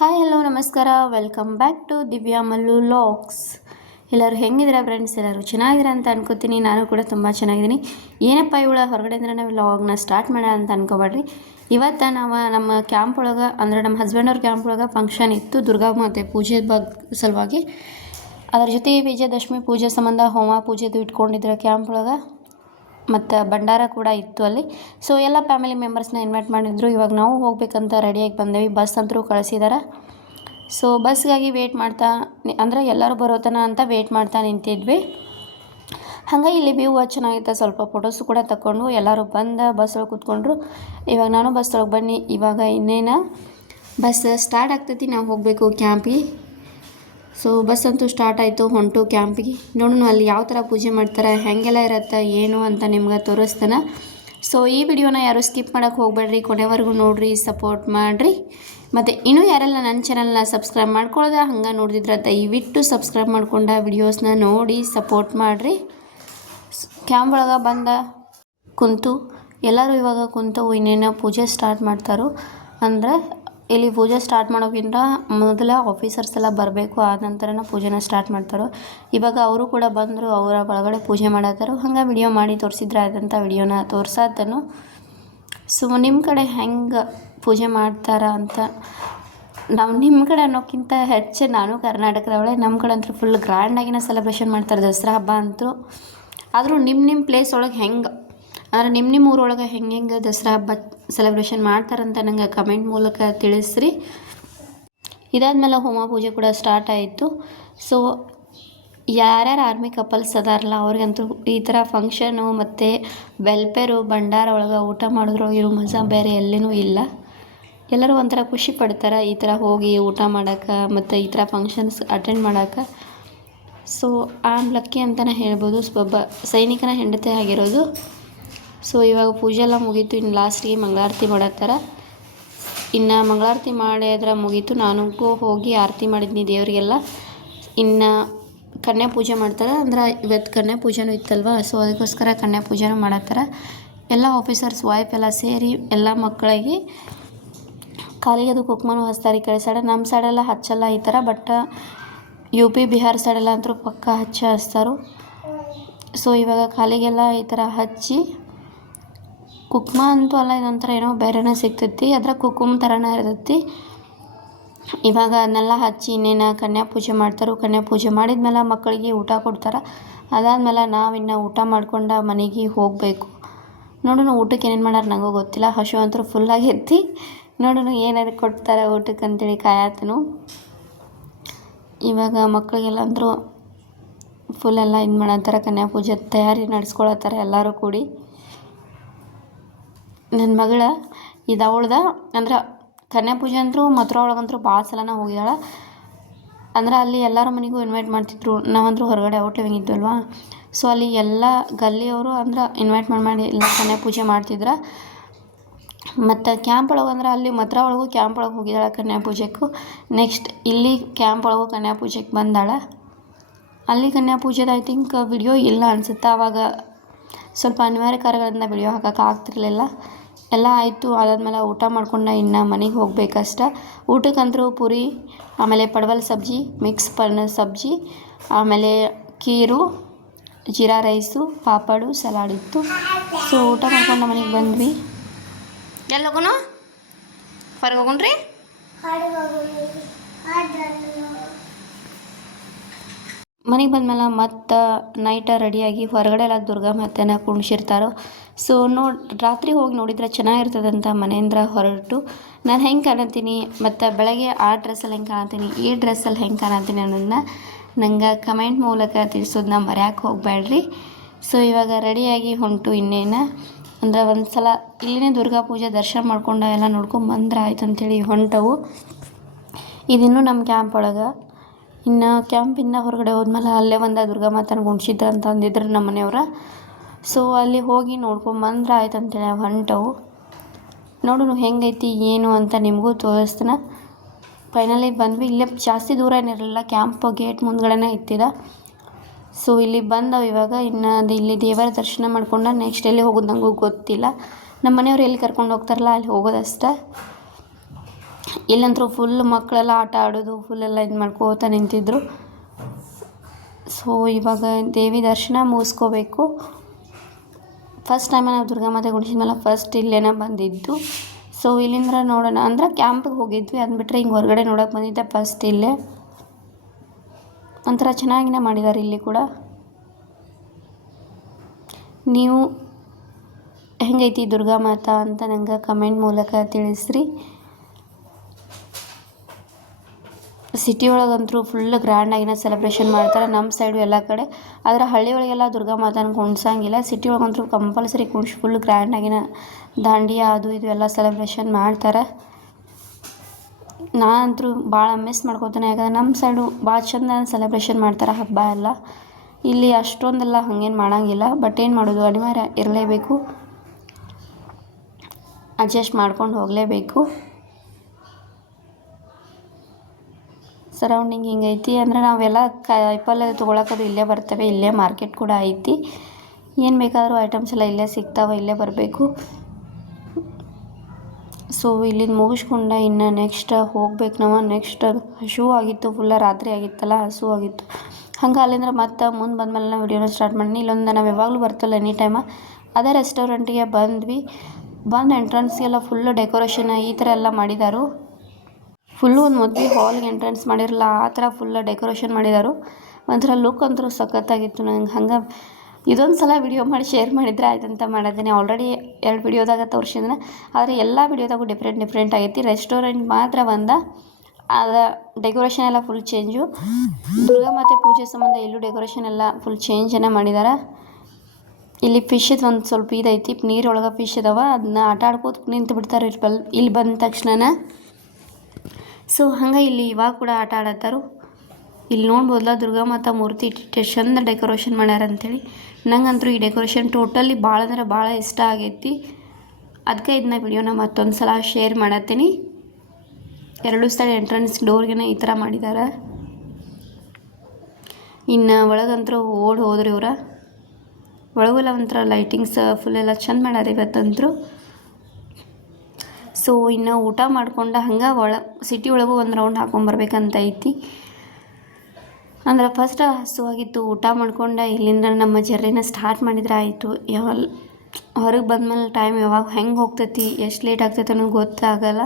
Hi hello ನಮಸ್ಕಾರ. Welcome back to Divya Mallu vlogs ಎಲ್ಲರೂ ಹೆಂಗಿದ್ದೀರಾ ಫ್ರೆಂಡ್ಸ್ ಎಲ್ಲರೂ ಚೆನ್ನಾಗಿದ್ದೀರಾ ಅಂತ ಅನ್ಕೋತೀನಿ. ನಾನು ಕೂಡ ತುಂಬ ಚೆನ್ನಾಗಿದ್ದೀನಿ. ಏನಪ್ಪ ಇವಳ ಹೊರಗಡೆ ಅಂದರೆ ನಾವು ಲಾಗ್ನ ಸ್ಟಾರ್ಟ್ ಮಾಡೋಣ ಅಂತ ಅನ್ಕೋಬೇಡ್ರಿ. ಇವತ್ತು ನಾವು ನಮ್ಮ ಕ್ಯಾಂಪ್ ಒಳಗೆ, ಅಂದರೆ ನಮ್ಮ ಹಸ್ಬೆಂಡ್ ಅವ್ರ ಕ್ಯಾಂಪ್ ಒಳಗೆ ಫಂಕ್ಷನ್ ಇತ್ತು. ದುರ್ಗಾ ಮಾತೆ ಪೂಜೆ ಬಗ್, ಸಲುವಾಗಿ. ಅದರ ಜೊತೆ ವಿಜಯದಶಮಿ ಪೂಜೆ ಸಂಬಂಧ ಹೋಮ ಪೂಜೆದು ಇಟ್ಕೊಂಡಿದ್ರೆ ಕ್ಯಾಂಪ್ ಒಳಗೆ. ಮತ್ತು ಭಂಡಾರ ಕೂಡ ಇತ್ತು ಅಲ್ಲಿ. ಸೊ ಎಲ್ಲ ಫ್ಯಾಮಿಲಿ ಮೆಂಬರ್ಸ್ನ ಇನ್ವೈಟ್ ಮಾಡಿದ್ರು. ಇವಾಗ ನಾವು ಹೋಗಬೇಕಂತ ರೆಡಿಯಾಗಿ ಬಂದೇವಿ. ಬಸ್ ಅಂತರೂ ಕಳಿಸಿದಾರೆ. ಸೊ ಬಸ್ಗಾಗಿ ವೇಟ್ ಮಾಡ್ತಾ ಅಂದರೆ ಎಲ್ಲರೂ ಬರೋತನ ಅಂತ ವೇಟ್ ಮಾಡ್ತಾ ನಿಂತಿದ್ವಿ. ಹಂಗೆ ಇಲ್ಲಿ ವ್ಯೂ ಚೆನ್ನಾಗಿತ್ತು. ಸ್ವಲ್ಪ ಫೋಟೋಸು ಕೂಡ ತಗೊಂಡು ಎಲ್ಲರೂ ಬಂದ ಬಸ್ ಒಳಗೆ ಕೂತ್ಕೊಂಡ್ರು. ಇವಾಗ ನಾನು ಬಸ್ ಒಳಗೆ ಬನ್ನಿ. ಇವಾಗ ಇನ್ನೇನು? ಬಸ್ ಸ್ಟಾರ್ಟ್ ಆಗ್ತೈತಿ. ನಾವು ಹೋಗಬೇಕು ಕ್ಯಾಂಪಿಗೆ ಸೊ ಬಸ್ ಅಂತೂ ಸ್ಟಾರ್ಟ್ ಆಯಿತು, ಹೊಂಟು ಕ್ಯಾಂಪಿಗೆ ನೋಡೋಣ ಅಲ್ಲಿ ಯಾವ ಥರ ಪೂಜೆ ಮಾಡ್ತಾರೆ, ಹೆಂಗೆಲ್ಲ ಇರುತ್ತೆ, ಏನು ಅಂತ ನಿಮ್ಗೆ ತೋರಿಸ್ತಾನೆ. ಸೊ ಈ ವಿಡಿಯೋನ ಯಾರು ಸ್ಕಿಪ್ ಮಾಡೋಕ್ಕೆ ಹೋಗಬೇಡ್ರಿ, ಕೊನೆವರೆಗೂ ನೋಡಿರಿ ಸಪೋರ್ಟ್ ಮಾಡಿರಿ. ಮತ್ತು ಇನ್ನೂ ಯಾರೆಲ್ಲ ನನ್ನ ಚಾನಲ್ನ ಸಬ್ಸ್ಕ್ರೈಬ್ ಮಾಡ್ಕೊಳ್ಳೋದ ಹಂಗೆ ನೋಡಿದ್ರೆ ದಯವಿಟ್ಟು ಸಬ್ಸ್ಕ್ರೈಬ್ ಮಾಡ್ಕೊಂಡ ವಿಡಿಯೋಸ್ನ ನೋಡಿ ಸಪೋರ್ಟ್ ಮಾಡಿರಿ. ಕ್ಯಾಂಪ್ ಒಳಗೆ ಬಂದ ಕುಂತು, ಎಲ್ಲರೂ ಇವಾಗ ಕುಂತು ಇನ್ನೇನೋ ಪೂಜೆ ಸ್ಟಾರ್ಟ್ ಮಾಡ್ತಾರೋ, ಅಂದ್ರೆ ಇಲ್ಲಿ ಪೂಜೆ ಸ್ಟಾರ್ಟ್ ಮಾಡೋಕ್ಕಿಂತ ಮೊದಲ ಆಫೀಸರ್ಸ್ ಎಲ್ಲ ಬರಬೇಕು ಆ ನಂತರನೇ ಪೂಜೆನ ಸ್ಟಾರ್ಟ್ ಮಾಡ್ತಾರೆ. ಇವಾಗ ಅವರು ಕೂಡ ಬಂದರು, ಅವರ ಒಳಗಡೆ ಪೂಜೆ ಮಾಡತ್ತಾರೋ ಹಂಗೆ ವಿಡಿಯೋ ಮಾಡಿ ತೋರಿಸಿದ್ರೆ ಆದಂಥ ವಿಡಿಯೋನ ತೋರ್ಸಾತನು ಸೊ ನಿಮ್ಮ ಕಡೆ ಹೆಂಗೆ ಪೂಜೆ ಮಾಡ್ತಾರ ಅಂತ? ನಾವು ನಿಮ್ಮ ಕಡೆ ಅನ್ನೋಕ್ಕಿಂತ ಹೆಚ್ಚು ನಾನು ಕರ್ನಾಟಕದವಳೆ. ನಮ್ಮ ಕಡೆ ಅಂತೂ ಫುಲ್ ಗ್ರ್ಯಾಂಡಾಗಿನ ಸೆಲೆಬ್ರೇಷನ್ ಮಾಡ್ತಾರೆ ದಸರಾ ಹಬ್ಬ ಅಂತೂ. ಆದರೂ ನಿಮ್ಮ ನಿಮ್ಮ ಪ್ಲೇಸ್ ಒಳಗೆ ಹೆಂಗೆ ಅಂದರೆ ನಿಮ್ಮ ನಿಮ್ಮ ಊರೊಳಗೆ ಹೆಂಗೆ ಹೆಂಗೆ ದಸರಾ ಹಬ್ಬ ಸೆಲೆಬ್ರೇಷನ್ ಮಾಡ್ತಾರಂತ ನಂಗೆ ಕಮೆಂಟ್ ಮೂಲಕ ತಿಳಿಸ್ರಿ. ಇದಾದಮೇಲೆ ಹೋಮ ಪೂಜೆ ಕೂಡ ಸ್ಟಾರ್ಟ್ ಆಯಿತು. ಸೊ ಯಾರ್ಯಾರು ಆರ್ಮಿ ಕಪಲ್ಸ್ ಅದಾರಲ್ಲ, ಅವ್ರಿಗಂತೂ ಈ ಥರ ಫಂಕ್ಷನು ಮತ್ತು ವೆಲ್ಪೇರು ಭಂಡಾರ ಒಳಗೆ ಊಟ ಮಾಡಿದ್ರು ಇರೋ ಮಜಾ ಬೇರೆ ಎಲ್ಲಿನೂ ಇಲ್ಲ. ಎಲ್ಲರೂ ಒಂಥರ ಖುಷಿ ಪಡ್ತಾರೆ ಈ ಥರ ಹೋಗಿ ಊಟ ಮಾಡೋಕೆ ಮತ್ತು ಈ ಥರ ಫಂಕ್ಷನ್ಸ್ ಅಟೆಂಡ್ ಮಾಡೋಕೆ. ಸೊ ಆಮ್ ಲಕ್ಕಿ ಅಂತಲೇ ಹೇಳ್ಬೋದು. ಒಬ್ಬ ಸೈನಿಕನ ಹೆಂಡತಿ ಆಗಿರೋದು. ಸೊ ಇವಾಗ ಪೂಜೆ ಎಲ್ಲ ಮುಗೀತು. ಇನ್ನು ಲಾಸ್ಟಿಗೆ ಮಂಗಳಾರತಿ ಮಾಡತ್ತಾರ. ಇನ್ನು ಮಂಗಳಾರತಿ ಮಾಡಿ ಮುಗೀತು. ನಾನು ಹೋಗಿ ಆರತಿ ಮಾಡಿದ್ನಿ ದೇವರಿಗೆಲ್ಲ. ಇನ್ನು ಕನ್ಯಾ ಪೂಜೆ ಮಾಡ್ತಾರೆ. ಅಂದ್ರೆ ಇವತ್ತು ಕನ್ಯಾ ಪೂಜೆನೂ ಇತ್ತಲ್ವ? ಸೊ ಅದಕ್ಕೋಸ್ಕರ ಕನ್ಯಾ ಪೂಜೆನೂ ಮಾಡತ್ತಾರ. ಎಲ್ಲ ಆಫೀಸರ್ಸ್ ವೈಫ್ ಎಲ್ಲ ಸೇರಿ ಎಲ್ಲ ಮಕ್ಕಳಿಗೆ ಕಾಲಿಗೆ ಅದು ಕುಕ್ಮನೂ ಹಚ್ತಾರೆ ಈ ಕಡೆ ಸೈಡ ನಮ್ಮ ಸೈಡೆಲ್ಲ ಹಚ್ಚಲ್ಲ ಈ ಥರ ಬಟ್ ಯು ಪಿ ಬಿಹಾರ್ ಸೈಡೆಲ್ಲ ಅಂತೂ ಪಕ್ಕ ಹಚ್ಚಿ ಹಚ್ತಾರು. ಸೊ ಇವಾಗ ಕಾಲಿಗೆಲ್ಲ ಈ ಥರ ಹಚ್ಚಿ ಕುಕ್ಮ ಅಂತೂ ಅಲ್ಲ ಇದೊಂಥರ ಏನೋ ಬೇರೆನೇ ಸಿಗ್ತೈತಿ. ಅದ್ರ ಕುಕುಮ್ ಥರನೇ ಇರ್ತೈತಿ. ಇವಾಗ ಅದನ್ನೆಲ್ಲ ಹಚ್ಚಿ ಇನ್ನೇನು ಕನ್ಯಾ ಪೂಜೆ ಮಾಡ್ತಾರೆ, ಕನ್ಯಾ ಪೂಜೆ ಮಾಡಿದ್ಮೇಲೆ ಮಕ್ಕಳಿಗೆ ಊಟ ಕೊಡ್ತಾರೆ. ಅದಾದ್ಮೇಲೆ ನಾವಿನ್ನು ಊಟ ಮಾಡ್ಕೊಂಡು ಮನೆಗೆ ಹೋಗಬೇಕು. ನೋಡೋಣ ಊಟಕ್ಕೆ ಏನೇನು ಮಾಡ್ಯಾರ ನನಗೂ ಗೊತ್ತಿಲ್ಲ. ಹಸು ಅಂತೂ ಫುಲ್ ಆಗೈತಿ. ನೋಡೋಣ ಏನಾದ್ರು ಕೊಡ್ತಾರೆ ಊಟಕ್ಕೆ ಅಂತೇಳಿ ಕಾಯತನು. ಇವಾಗ ಮಕ್ಕಳಿಗೆಲ್ಲ ಅಂದರೂ ಫುಲ್ ಎಲ್ಲ ಇದು ಮಾಡತ್ತಾರ ಕನ್ಯಾ ಪೂಜೆ ತಯಾರಿ ನಡೆಸ್ಕೊಳತ್ತಾರ ಎಲ್ಲರೂ ಕೂಡಿ. ನನ್ನ ಮಗಳ ಇದು ಅವಳ್ದ? ಅಂದ್ರೆ ಕನ್ಯಾ ಪೂಜೆ ಅಂತೂ ಮಥುರಾ ಒಳಗಂತೂ ಭಾಳ ಸಲನ ಹೋಗಿದ್ದಾಳೆ ಅಂದ್ರೆ ಅಲ್ಲಿ ಎಲ್ಲರ ಮನೆಗೂ ಇನ್ವೈಟ್ ಮಾಡ್ತಿದ್ರು. ನಾವಂದ್ರೂ ಹೊರಗಡೆ ಔಟ್ ಇದ್ವಲ್ವಾ? ಸೊ ಅಲ್ಲಿ ಎಲ್ಲ ಗಲ್ಲಿಯವರು ಅಂದ್ರೆ ಇನ್ವೈಟ್ ಮಾಡಿ ಮಾಡಿ ಎಲ್ಲ ಕನ್ಯಾ ಪೂಜೆ ಮಾಡ್ತಿದ್ರು. ಮತ್ತು ಕ್ಯಾಂಪ್ ಒಳಗೆ ಅಂದ್ರೆ ಅಲ್ಲಿ ಮಥುರಾ ಒಳಗೂ ಕ್ಯಾಂಪ್ ಒಳಗೆ ಹೋಗಿದ್ದಾಳೆ ಕನ್ಯಾ ಪೂಜೆಗೂ ನೆಕ್ಸ್ಟ್ ಇಲ್ಲಿ ಕ್ಯಾಂಪ್ ಒಳಗೂ ಕನ್ಯಾ ಪೂಜೆಗೆ ಬಂದಾಳೆ. ಅಲ್ಲಿ ಕನ್ಯಾ ಪೂಜೆದು ಐ ಥಿಂಕ್ ವಿಡಿಯೋ ಇಲ್ಲ ಅನಿಸುತ್ತೆ ಆವಾಗ ಸ್ವಲ್ಪ ಅನಿವಾರ್ಯ ಕಾರ್ಯಗಳಿಂದ ಬೆಳೆಯೋ ಹಾಕಕ್ಕೆ ಆಗ್ತಿರಲಿಲ್ಲ. ಎಲ್ಲ ಆಯಿತು, ಅದಾದಮೇಲೆ ಊಟ ಮಾಡ್ಕೊಂಡು ಇನ್ನು ಮನೆಗೆ ಹೋಗ್ಬೇಕಷ್ಟ. ಊಟಕ್ಕಂತರೂ ಪೂರಿ, ಆಮೇಲೆ ಪಡವಲ್ ಸಬ್ಜಿ, ಮಿಕ್ಸ್ ಪನ್ನ ಸಬ್ಜಿ, ಆಮೇಲೆ ಖೀರು ಜೀರಾ ರೈಸು, ಪಾಪಡು, ಸಲಾಡ್ ಇತ್ತು. ಸೊ, ಊಟ ಮಾಡ್ಕೊಂಡು ಮನೆಗೆ ಬಂದ್ವಿ. ಎಲ್ಲಿ ಹೋಗೋಣ? ಹೊರಗೆ ಹೋಗೋಣ್ರಿ? ಮನೆಗೆ ಬಂದಮೇಲೆ ಮತ್ತೆ ನೈಟ ರೆಡಿಯಾಗಿ ಹೊರಗಡೆ ಎಲ್ಲ ದುರ್ಗಾ ಮಾತೆನ ಕುಣ್ಸಿರ್ತಾರೋ. ಸೊ ನೋಡಿ ರಾತ್ರಿ ಹೋಗಿ ನೋಡಿದ್ರೆ ಚೆನ್ನಾಗಿರ್ತದಂತ ಮನೆಯಿಂದ ಹೊರಟು. ನಾನು ಹೆಂಗೆ ಕಾಣತೀನಿ ಮತ್ತು ಬೆಳಗ್ಗೆ ಆ ಡ್ರೆಸ್ಸಲ್ಲಿ ಹೆಂಗೆ ಕಾಣ್ತೀನಿ ಈ ಡ್ರೆಸ್ಸಲ್ಲಿ ಹೆಂಗೆ ಕಾಣತೀನಿ ಅನ್ನೋದನ್ನ ನಂಗೆ ಕಮೆಂಟ್ ಮೂಲಕ ತಿಳಿಸೋದನ್ನ ಮರ್ಯಾಕೆ ಹೋಗಬೇಡ್ರಿ ಸೊ ಇವಾಗ ರೆಡಿಯಾಗಿ ಹೊಂಟು ಇನ್ನೇನು. ಅಂದ್ರೆ ಒಂದು ಸಲ ಇಲ್ಲಿನೇ ದುರ್ಗಾ ಪೂಜೆ ದರ್ಶನ ಮಾಡ್ಕೊಂಡು ಎಲ್ಲ ನೋಡ್ಕೊಂಡು ಬಂದ್ರೆ ಆಯ್ತು ಅಂಥೇಳಿ ಹೊಂಟವು. ಇದಿನ್ನೂ ನಮ್ಮ ಕ್ಯಾಂಪ್ ಒಳಗೆ. ಇನ್ನು ಕ್ಯಾಂಪಿಂದ ಹೊರಗಡೆ ಹೋದ್ಮೇಲೆ ಅಲ್ಲೇ ಒಂದು ದುರ್ಗಾ ಮಾತನ ಗುಣ್ಸಿದ್ರು ಅಂತ ಅಂದಿದ್ರು ನಮ್ಮ ಮನೆಯವ್ರು. ಸೊ ಅಲ್ಲಿ ಹೋಗಿ ನೋಡ್ಕೊಂಬಂದ್ರೆ ಆಯ್ತು ಅಂತೇಳಿ ಹೊಂಟವು. ನೋಡೋಣ ಹೆಂಗೈತಿ, ಏನು ಅಂತ ನಿಮಗೂ ತೋರಿಸ್ತಾನೆ. ಫೈನಲಿ ಬಂದ್ವಿ. ಇಲ್ಲೇ ಜಾಸ್ತಿ ದೂರ ಏನಿರಲಿಲ್ಲ ಕ್ಯಾಂಪ್ ಗೇಟ್ ಮುಂದ್ಗಡೆನೇ ಇತ್ತಿದ ಸೊ ಇಲ್ಲಿ ಬಂದವು ಇವಾಗ. ಇನ್ನು ಅದು ಇಲ್ಲಿ ದೇವರ ದರ್ಶನ ಮಾಡ್ಕೊಂಡು ನೆಕ್ಸ್ಟ್ ಎಲ್ಲಿ ಹೋಗೋದು ನನಗೂ ಗೊತ್ತಿಲ್ಲ. ನಮ್ಮ ಮನೆಯವ್ರು ಎಲ್ಲಿ ಕರ್ಕೊಂಡು ಹೋಗ್ತಾರಲ್ಲ, ಅಲ್ಲಿ ಹೋಗೋದಷ್ಟೇ. ಇಲ್ಲಂತರೂ ಫುಲ್ ಮಕ್ಕಳೆಲ್ಲ ಆಟ ಆಡೋದು ಫುಲ್ ಎಲ್ಲ ಇದು ಮಾಡ್ಕೋತ ನಿಂತಿದ್ರು. ಸೊ ಇವಾಗ ದೇವಿ ದರ್ಶನ ಮುಗಿಸ್ಕೋಬೇಕು. ಫಸ್ಟ್ ಟೈಮ್ ನಾವು ದುರ್ಗಾಮಾತೆ ಮಾತೆ ಗುಡಿಸಿದ್ಮೇಲೆ ಫಸ್ಟ್ ಇಲ್ಲೇನ ಬಂದಿದ್ದು. ಸೊ ಇಲ್ಲಿಂದ ನೋಡೋಣ. ಅಂದ್ರೆ ಕ್ಯಾಂಪಿಗೆ ಹೋಗಿದ್ವಿ. ಅಂದ್ಬಿಟ್ರೆ ಹಿಂಗೆ ಹೊರಗಡೆ ನೋಡೋಕೆ ಬಂದಿದ್ದೆ ಫಸ್ಟ್ ಇಲ್ಲೇ. ಒಂಥರ ಚೆನ್ನಾಗಿನೇ ಮಾಡಿದ್ದಾರೆ ಇಲ್ಲಿ ಕೂಡ. ನೀವು ಹೆಂಗೈತಿ ದುರ್ಗಾ ಮಾತಾ ಅಂತ ನಂಗೆ ಕಮೆಂಟ್ ಮೂಲಕ ತಿಳಿಸ್ರಿ. ಸಿಟಿ ಒಳಗಂತೂ ಫುಲ್ ಗ್ರ್ಯಾಂಡಾಗಿನ ಸೆಲೆಬ್ರೇಷನ್ ಮಾಡ್ತಾರೆ. ನಮ್ಮ ಸೈಡು ಎಲ್ಲ ಕಡೆ. ಆದರೆ ಹಳ್ಳಿ ಒಳಗೆಲ್ಲ ದುರ್ಗಾ ಮಾತಾನ ಕುಣ್ಸಂಗಿಲ್ಲ ಸಿಟಿ ಒಳಗಂತೂ ಕಂಪಲ್ಸರಿ ಕುಣ್ಸಿ ಫುಲ್ ಗ್ರ್ಯಾಂಡಾಗಿನ ದಾಂಡಿಯಾ ಅದು ಇದು ಎಲ್ಲ ಸೆಲೆಬ್ರೇಷನ್ ಮಾಡ್ತಾರೆ. ನಾನಂತೂ ಭಾಳ ಮಿಸ್ ಮಾಡ್ಕೋತೇನೆ ಯಾಕಂದ್ರೆ ನಮ್ಮ ಸೈಡು ಭಾಳ ಚಂದ ಸೆಲೆಬ್ರೇಷನ್ ಮಾಡ್ತಾರೆ ಹಬ್ಬ ಎಲ್ಲ. ಇಲ್ಲಿ ಅಷ್ಟೊಂದೆಲ್ಲ ಹಾಗೇನು ಮಾಡೋಂಗಿಲ್ಲ. ಬಟ್ ಏನು ಮಾಡೋದು? ಅನಿವಾರ್ಯ ಇರಲೇಬೇಕು. ಅಡ್ಜಸ್ಟ್ ಮಾಡ್ಕೊಂಡು ಹೋಗಲೇಬೇಕು. ಸರೌಂಡಿಂಗ್ ಹಿಂಗೈತಿ ಅಂದ್ರೆ ನಾವೆಲ್ಲ ಕಾಯಿಪಲ್ಲೆ ತೊಗೊಳಕ್ಕದು ಇಲ್ಲೇ ಬರ್ತವೆ, ಇಲ್ಲೇ ಮಾರ್ಕೆಟ್ ಕೂಡ ಐತಿ. ಏನು ಬೇಕಾದರೂ ಐಟಮ್ಸ್ ಎಲ್ಲ ಇಲ್ಲೇ ಸಿಗ್ತಾವೆ, ಇಲ್ಲೇ ಬರಬೇಕು. ಸೊ ಇಲ್ಲಿಂದ ಮುಗಿಸ್ಕೊಂಡ ಇನ್ನು ನೆಕ್ಸ್ಟ್ ಹೋಗ್ಬೇಕು ನಾವು. ನೆಕ್ಸ್ಟ್ ಹಸು ಆಗಿತ್ತು ಫುಲ್ಲ ರಾತ್ರಿ ಆಗಿತ್ತಲ್ಲ, ಹಸು ಆಗಿತ್ತು. ಹಂಗೆ ಅಲ್ಲಿಂದ್ರೆ ಮತ್ತೆ ಮುಂದೆ ಬಂದಮೇಲೆ ನಾವು ವಿಡಿಯೋನ ಸ್ಟಾರ್ಟ್ ಮಾಡಿ ಇಲ್ಲೊಂದು ನಾವು ಯಾವಾಗಲೂ ಬರ್ತಲ್ಲ ಎನಿ ಟೈಮ ಅದೇ ರೆಸ್ಟೋರೆಂಟಿಗೆ ಬಂದ್ವಿ. ಬಂದು ಎಂಟ್ರೆನ್ಸ್ಗೆಲ್ಲ ಫುಲ್ಲು ಡೆಕೋರೇಷನ್ ಈ ಥರ ಎಲ್ಲ ಮಾಡಿದಾರು. ಫುಲ್ಲು ಒಂದು ಮದುವೆ ಹಾಲ್ಗೆ ಎಂಟ್ರೆನ್ಸ್ ಮಾಡಿರಲ್ಲ ಆ ಥರ ಫುಲ್ ಡೆಕೋರೇಷನ್ ಮಾಡಿದಾರು. ಒಂಥರ ಲುಕ್ ಅಂತೂ ಸಖತ್ತಾಗಿತ್ತು ನಂಗೆ, ಹಂಗೆ ಇದೊಂದು ಸಲ ವಿಡಿಯೋ ಮಾಡಿ ಶೇರ್ ಮಾಡಿದ್ರೆ ಆಯ್ತಂತ ಮಾಡಿದ್ದೀನಿ ಆಲ್ರೆಡಿ ಎರಡು ವಿಡಿಯೋದಾಗ ತೋರಿಸಿದ್ರೆ ಆದರೆ ಎಲ್ಲ ವಿಡಿಯೋದಾಗೂ ಡಿಫ್ರೆಂಟ್ ಡಿಫ್ರೆಂಟ್ ಆಗೈತಿ. ರೆಸ್ಟೋರೆಂಟ್ ಮಾತ್ರ ಬಂದ ಅದ ಡೆಕೋರೇಷನ್ ಎಲ್ಲ ಫುಲ್ ಚೇಂಜು ದುರ್ಗಾ ಮಾತೆ ಪೂಜೆ ಸಂಬಂಧ ಎಲ್ಲೂ ಡೆಕೋರೇಷನ್ ಎಲ್ಲ ಫುಲ್ ಚೇಂಜನ್ನು ಮಾಡಿದ್ದಾರೆ ಇಲ್ಲಿ ಫಿಶ್ ಒಂದು ಸ್ವಲ್ಪ ಇದೈತಿ ನೀರೊಳಗೆ ಫಿಶ್ ಅದಾವ ಅದನ್ನ ಆಟ ಆಡ್ಕೋತ ನಿಂತು ಬಿಡ್ತಾರೆ ಇಲ್ಲಿ ಇಲ್ಲಿ ಬಂದ ತಕ್ಷಣ ಸೊ, ಹಂಗೆ ಇಲ್ಲಿ ಇವಾಗ ಕೂಡ ಆಟ ಆಡತ್ತಾರು. ಇಲ್ಲಿ ನೋಡ್ಬೋದಲ್ಲ, ದುರ್ಗಾ ಮಾತಾ ಮೂರ್ತಿ ಇಟ್ಟಿಟ್ಟು ಚಂದ ಡೆಕೋರೇಷನ್ ಮಾಡ್ಯಾರ ಅಂಥೇಳಿ ನಂಗಂತೂ ಈ ಡೆಕೋರೇಷನ್ ಟೋಟಲಿ ಭಾಳ ಅಂದ್ರೆ ಭಾಳ ಇಷ್ಟ ಆಗೈತಿ. ಅದಕ್ಕೆ ಇದನ್ನ ವಿಡಿಯೋನ ಮತ್ತೊಂದು ಸಲ ಶೇರ್ ಮಾಡತ್ತೀನಿ. ಎರಡು ಸ್ಥಳ ಎಂಟ್ರೆನ್ಸ್ ಡೋರ್ಗೆ ಈ ಥರ ಮಾಡಿದ್ದಾರೆ ಇನ್ನು ಒಳಗಂತೂ ಓಡ್ ಹೋದ್ರಿ ಇವ್ರ. ಒಳಗೆಲ್ಲ ಒಂಥರ ಲೈಟಿಂಗ್ಸ್ ಫುಲ್ ಎಲ್ಲ ಚಂದ ಮಾಡ್ಯಾರ ಇವತ್ತಂತೂ ಸೊ ಇನ್ನು ಊಟ ಮಾಡ್ಕೊಂಡು ಹಂಗೆ ಒಳ ಸಿಟಿ ಒಳಗೂ ಒಂದು ರೌಂಡ್ ಹಾಕೊಂಬರ್ಬೇಕಂತ ಐತಿ. ಅಂದ್ರೆ ಫಸ್ಟ್ ಹಸುವಾಗಿತ್ತು ಊಟ ಮಾಡ್ಕೊಂಡು ಇಲ್ಲಿಂದ ನಮ್ಮ ಜರ್ನಿನ ಸ್ಟಾರ್ಟ್ ಮಾಡಿದ್ರೆ ಆಯಿತು. ಯಾವ ಹೊರಗೆ ಬಂದಮೇಲೆ ಟೈಮ್ ಯಾವಾಗ ಹೆಂಗೆ ಹೋಗ್ತೈತಿ, ಎಷ್ಟು ಲೇಟ್ ಆಗ್ತೈತೆ ಅನ್ನೋದು ಗೊತ್ತಾಗಲ್ಲ.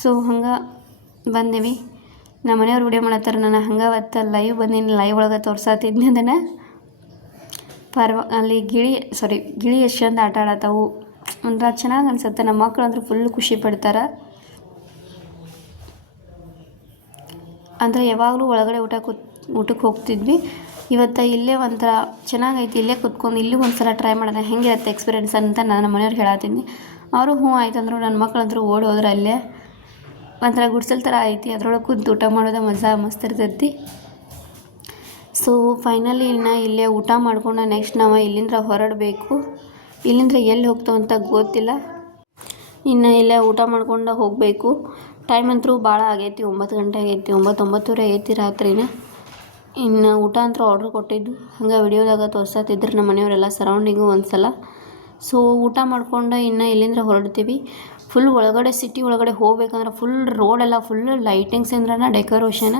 ಸೊ ಹಂಗೆ ಬಂದೀವಿ. ನಮ್ಮ ಮನೆಯವ್ರು ವಿಡಿಯೋ ಮಾಡತ್ತಾರ, ನಾನು ಹಂಗೆ ಅವತ್ತು ಲೈವ್ ಬಂದೀನಿ ಲೈವ್ ಒಳಗೆ ತೋರ್ಸತ್ತಿದ್ನಿ ಅದನ್ನು ಪರ್ವ, ಅಲ್ಲಿ ಗಿಳಿ ಸಾರಿ ಗಿಳಿ ಎಷ್ಟು ಚಂದ ಆಟ ಆಡತ್ತವು ಒಂಥರ ಚೆನ್ನಾಗಿ ಅನ್ಸುತ್ತೆ. ನಮ್ಮ ಮಕ್ಕಳು ಅಂದ್ರೆ ಫುಲ್ ಖುಷಿ ಪಡ್ತಾರೆ. ಅಂದರೆ ಯಾವಾಗಲೂ ಒಳಗಡೆ ಊಟ ಕೂತ್, ಊಟಕ್ಕೆ ಹೋಗ್ತಿದ್ವಿ. ಇವತ್ತು ಇಲ್ಲೇ ಒಂಥರ ಚೆನ್ನಾಗೈತಿ. ಇಲ್ಲೇ ಕುತ್ಕೊಂಡು ಇಲ್ಲೂ ಒಂದು ಸಲ ಟ್ರೈ ಮಾಡೋಣ. ಹೆಂಗಿರುತ್ತೆ ಎಕ್ಸ್ಪೀರಿಯೆನ್ಸ್ ಅಂತ ನಾನು ನಮ್ಮ ಮನೆಯವ್ರಿಗೆ ಹೇಳತ್ತೀನಿ. ಅವರು, ಹ್ಞೂ, ಆಯ್ತು. ಅಂದರು ನನ್ನ ಮಕ್ಕಳಂದ್ರು ಓಡೋದ್ರೆ ಅಲ್ಲೇ. ಒಂಥರ ಗುಡ್ಸಲ್ ಥರ ಐತಿ. ಅದರೊಳಗೆ ಕುಂತು ಊಟ ಮಾಡೋದು ಮಜಾ, ಮಸ್ತ್ ಇರ್ತೈತಿ. ಸೊ ಫೈನಲಿ ಇನ್ನು ಇಲ್ಲೇ ಊಟ ಮಾಡ್ಕೊಂಡು ನೆಕ್ಸ್ಟ್ ನಾವು ಇಲ್ಲಿಂದ ಹೊರಡಬೇಕು. ಇಲ್ಲಿಂದ ಎಲ್ಲಿ ಹೋಗ್ತಾವ ಅಂತ ಗೊತ್ತಿಲ್ಲ. ಇನ್ನು ಇಲ್ಲೇ ಊಟ ಮಾಡ್ಕೊಂಡು ಹೋಗಬೇಕು. ಟೈಮ್ ಅಂತೂ ಭಾಳ ಆಗೈತಿ, ಒಂಬತ್ತು ಗಂಟೆ ಆಗೈತಿ ಒಂಬತ್ತು ಒಂಬತ್ತುವರೆ ಆಗೈತಿ ರಾತ್ರಿನ. ಇನ್ನು ಊಟ ಅಂತೂ ಆರ್ಡ್ರ್ ಕೊಟ್ಟಿದ್ದು. ಹಂಗೆ ವಿಡಿಯೋದಾಗ ತೋರ್ಸತ್ತಿದ್ರು ನಮ್ಮ ಮನೆಯವರೆಲ್ಲ ಸರೌಂಡಿಂಗು ಒಂದು ಸಲ ಸೊ ಊಟ ಮಾಡ್ಕೊಂಡು ಇನ್ನು ಇಲ್ಲಿಂದ ಹೊರಡ್ತೀವಿ. ಫುಲ್ ಒಳಗಡೆ ಸಿಟಿ ಒಳಗಡೆ ಹೋಗ್ಬೇಕಂದ್ರೆ ಫುಲ್ ರೋಡೆಲ್ಲ ಫುಲ್ ಲೈಟಿಂಗ್ಸ್ ಅಂದ್ರೆ ಡೆಕೋರೇಷನ್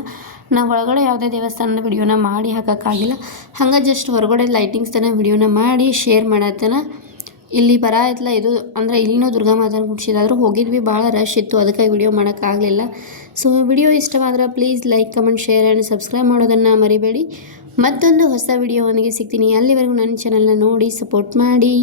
ನಾವು ಒಳಗಡೆ ಯಾವುದೇ ದೇವಸ್ಥಾನದ ವಿಡಿಯೋನ ಮಾಡಿ ಹಾಕೋಕ್ಕಾಗಿಲ್ಲ. ಹಂಗೆ ಜಸ್ಟ್ ಹೊರಗಡೆ ಲೈಟಿಂಗ್ಸ್ ತನ ವಿಡಿಯೋನ ಮಾಡಿ ಶೇರ್ ಮಾಡತ್ತನ. ಇಲ್ಲಿ ಬರ ಇತ್ತಲ್ಲ ಇದು ಅಂದರೆ ಇಲ್ಲಿನೂ ದುರ್ಗಾ ಮಾತನ ಗುಡ್ಸಿದಾದರೂ ಹೋಗಿದ್ವಿ, ಭಾಳ ರಶ್ ಇತ್ತು, ಅದಕ್ಕೆ ವಿಡಿಯೋ ಮಾಡೋಕ್ಕಾಗಲಿಲ್ಲ so video ಇಷ್ಟವಾದ್ರೆ please like comment share and subscribe ಮಾಡೋದನ್ನು ಮರಿಬೇಡಿ. ಮತ್ತೊಂದು ಹೊಸ ವಿಡಿಯೋವನಿಗೆ ಸಿಗ್ತೀನಿ. ಅಲ್ಲಿವರೆಗೂ ನನ್ನ ಚಾನಲ್ನ ನೋಡಿ ಸಪೋರ್ಟ್ ಮಾಡಿ.